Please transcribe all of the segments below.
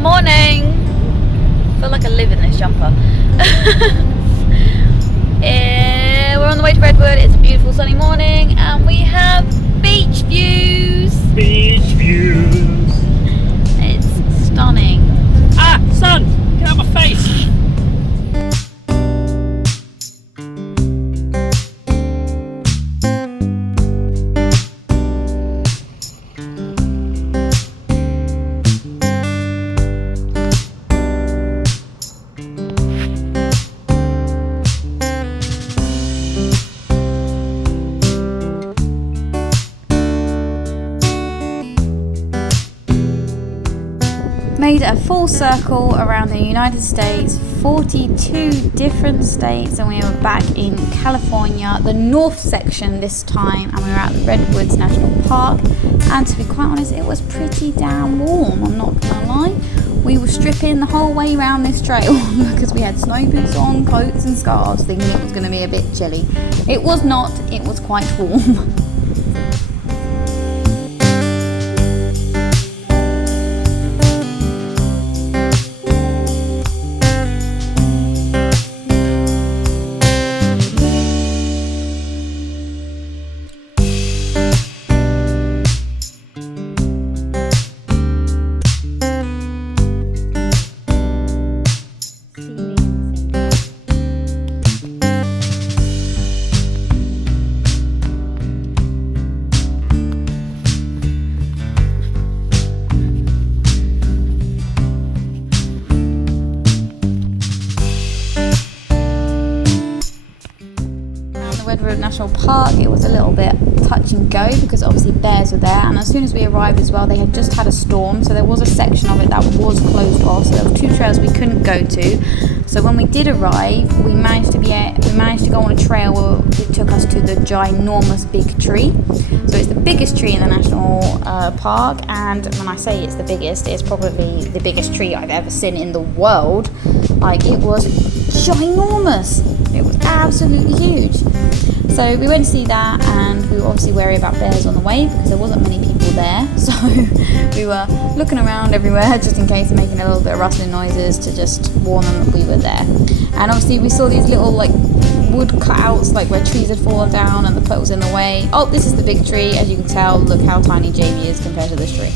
morning. I feel like I live in this jumper. We're on the way to Redwood. It's a beautiful sunny morning and we have beach views. Beach views. It's stunning. Ah, sun! Get out of my face! Made a full circle around the United States, 42 different states, and we were back in California, the north section this time, and we were at the Redwoods National Park. And to be quite honest, it was pretty damn warm, I'm not gonna lie. We were stripping the whole way around this trail because we had snow boots on, coats and scarves, thinking it was going to be a bit chilly. It was not, it was quite warm. Redwood National Park, it was a little bit touch and go because obviously bears were there, and as soon as we arrived as well, they had just had a storm, so there was a section of it that was closed off, so there were 2 trails we couldn't go to. So when we did arrive, we managed to go on a trail where it took us to the ginormous big tree. So it's the biggest tree in the national park, and when I say it's the biggest, it's probably the biggest tree I've ever seen in the world. Like, it was ginormous. It was absolutely huge. So we went to see that, and we were obviously wary about bears on the way because there wasn't many people there. So we were looking around everywhere just in case, and making a little bit of rustling noises to just warn them that we were there. And obviously we saw these little like wood cutouts, like where trees had fallen down and the foot was in the way. Oh, this is the big tree. As you can tell, look how tiny Jamie is compared to this tree.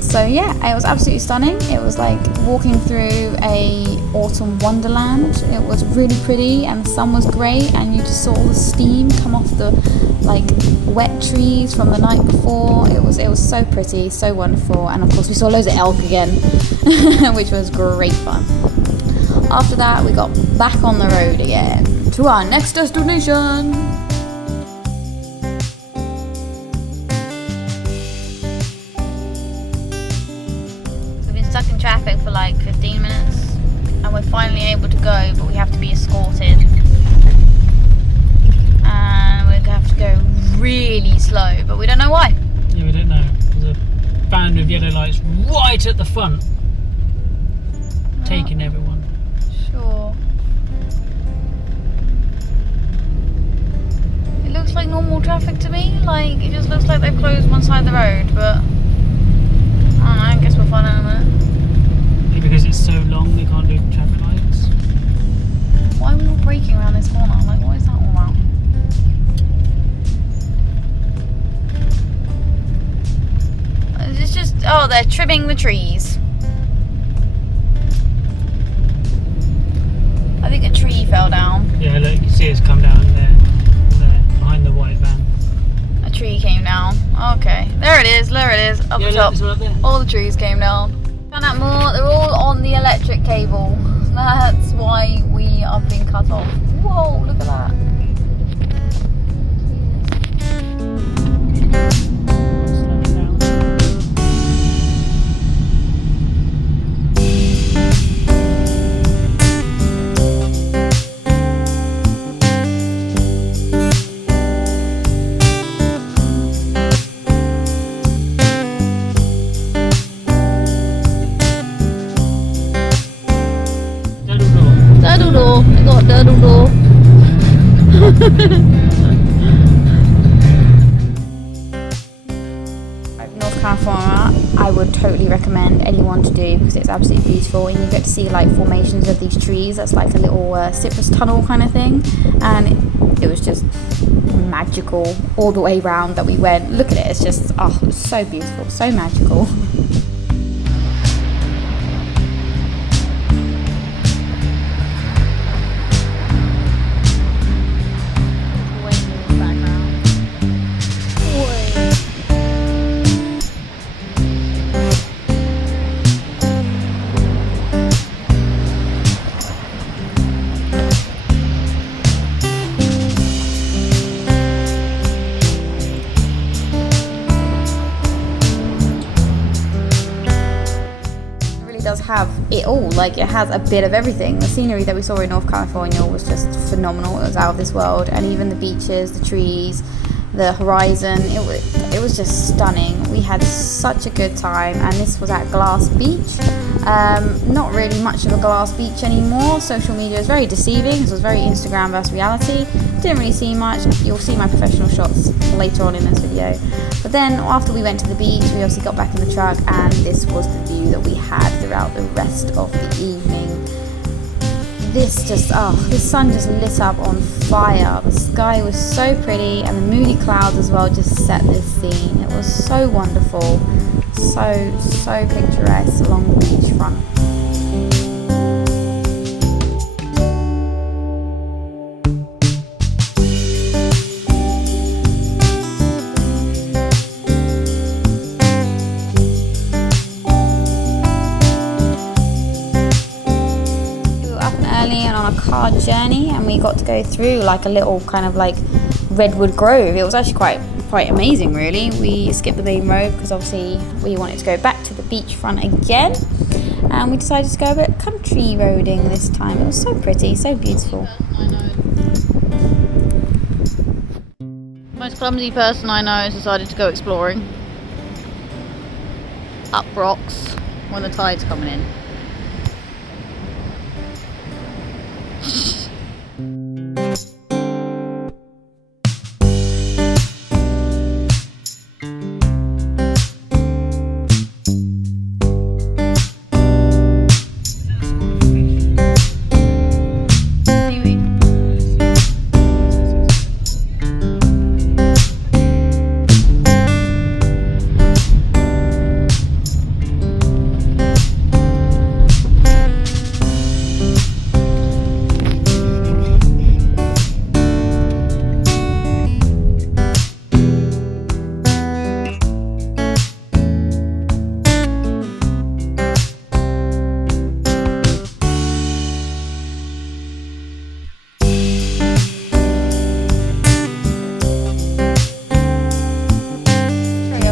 So yeah, it was absolutely stunning. It was like walking through a autumn wonderland. It was really pretty, and the sun was great, and you just saw all the steam come off the like wet trees from the night before. It was so pretty, so wonderful, and of course we saw loads of elk again, which was great fun. After that, we got back on the road again to our next destination. Stuck in traffic for like 15 minutes and we're finally able to go, but we have to be escorted and we're gonna have to go really slow, but we don't know why. Yeah, we don't know. There's a band of yellow lights right at the front, taking everyone. Sure. It looks like normal traffic to me, like it just looks like they've closed one side of the road, but I don't know, I guess we'll find out in a minute. Because it's so long, they can't do traffic lights. Why are we all braking around this corner? Like, what is that all about? It's just, oh, they're trimming the trees. I think a tree fell down. Yeah, look, you can see it's come down there, behind the white van. A tree came down. Okay, there it is, up the top. Look, right, all the trees came down. Found out more, they're all on the electric cable. That's why we are being cut off. Whoa, look at that. I got doodle. North California, I would totally recommend anyone to do because it's absolutely beautiful, and you get to see like formations of these trees. That's like a little citrus tunnel kind of thing, and it was just magical all the way round that we went. Look at it, it's just, oh, it was so beautiful, so magical. Does have it all, like it has a bit of everything. The scenery that we saw in North California was just phenomenal. It was out of this world, and even the beaches, the trees, the horizon, it was just stunning. We had such a good time, and this was at Glass Beach. Not really much of a glass beach anymore. Social media is very deceiving. This was very Instagram versus reality. Didn't really see much. You'll see my professional shots later on in this video. But then after we went to the beach, we obviously got back in the truck, and this was the view that we had throughout the rest of the evening. This sun just lit up on fire. The sky was so pretty, and the moody clouds as well just set this scene. It was so wonderful, so picturesque along the beachfront. And on a car journey, and we got to go through like a little kind of like Redwood Grove. It was actually quite amazing, really. We skipped the main road because obviously we wanted to go back to the beachfront again, and we decided to go a bit country roading this time. It was so pretty, so beautiful. Most clumsy person I know has decided to go exploring up rocks when the tide's coming in.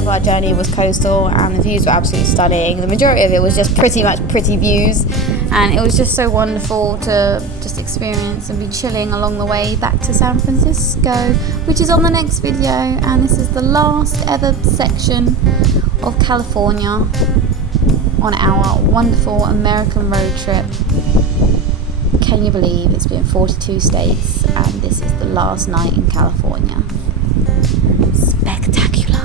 Our journey was coastal, and the views were absolutely stunning. The majority of it was just pretty much pretty views, and it was just so wonderful to just experience and be chilling along the way back to San Francisco, which is on the next video. And this is the last ever section of California on our wonderful American road trip. Can you believe it's been 42 states, and this is the last night in California? Spectacular.